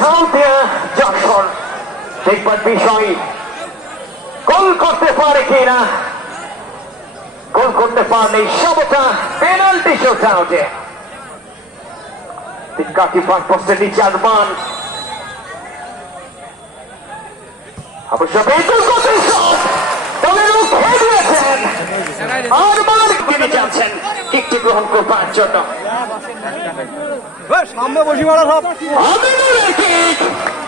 ঝাউতিয়া যশোর দেখবার বিষয় গোল করতে পারে কিনা। গোল করতে পারলে সবটা পেনাল্টি শুট আউটে। কাটি ফাঁক পোস্টের নিচে আরমান অবশ্য বেকুল করতে তবে রুখে দিয়েছেন আরমান। তিনি যাচ্ছেন কিকটি গ্রহণ করবার জন্য। সামনে বসি মারা সব আমিনুলের কিক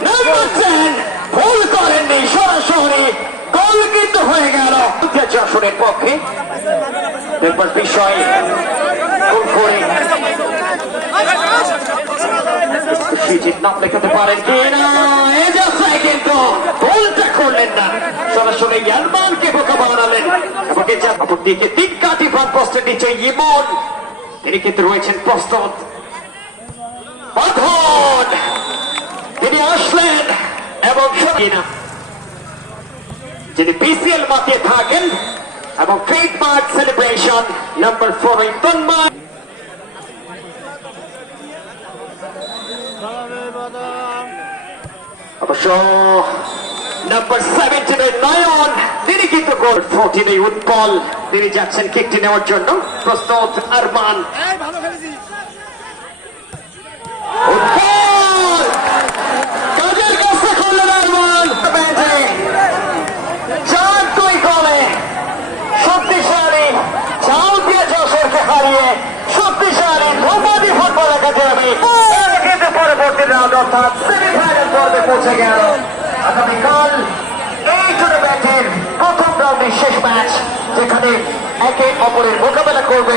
নামাচ্ছেন, ভুল করেননি, সরাসরি গোল কিন্তু হয়ে গেল যশোরের পক্ষে। দেখবার বিষয় গোল করে সুজিত নাম লেখাতে পারেন কিনা। এ যাচ্ছে কিন্তু গোলটা করলেন না, সরাসরি আরমানকে বোকা বানালেন। অপরদিকে তিন কাটি ফাঁক পোস্টের নিচে ইমন, তিনি কিন্তু রয়েছেন প্রস্তুত। বাঁধন তিনি আসলেন এবং কিনা যিনি পিসিএল মাঠে থাকেন এবং ট্রেডমার্ক সেলিব্রেশন নাম্বার 4 তন্ময়। অবশ্য নাম্বার 17 নয়ন, তিনি কিন্তু গোল 14 উৎপল, তিনি যাচ্ছেন কিকটি নেওয়ার জন্য। প্রস্তুত আরমান, কাজের কাজটা করলেন আরমান। চার দুই গোলে শক্তিশালী ঝাউতিয়া যশোরকে হারিয়ে শক্তিশালী নবাবী ফুটবল একাডেমি কিন্তু পরবর্তী রাউন্ড অর্থাৎ সেমিফাইনাল পর্বে পৌঁছে গেল। আগামীকাল এই টুর্নামেন্টের প্রথম রাউন্ডের শেষ ম্যাচ, যেখানে একে অপরের মোকাবেলা করবে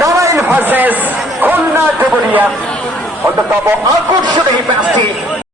নারায়ণ ভার্সেস খুলনা ডুবুরিয়া। অন্যতম আকর্ষণীয় ম্যাচটি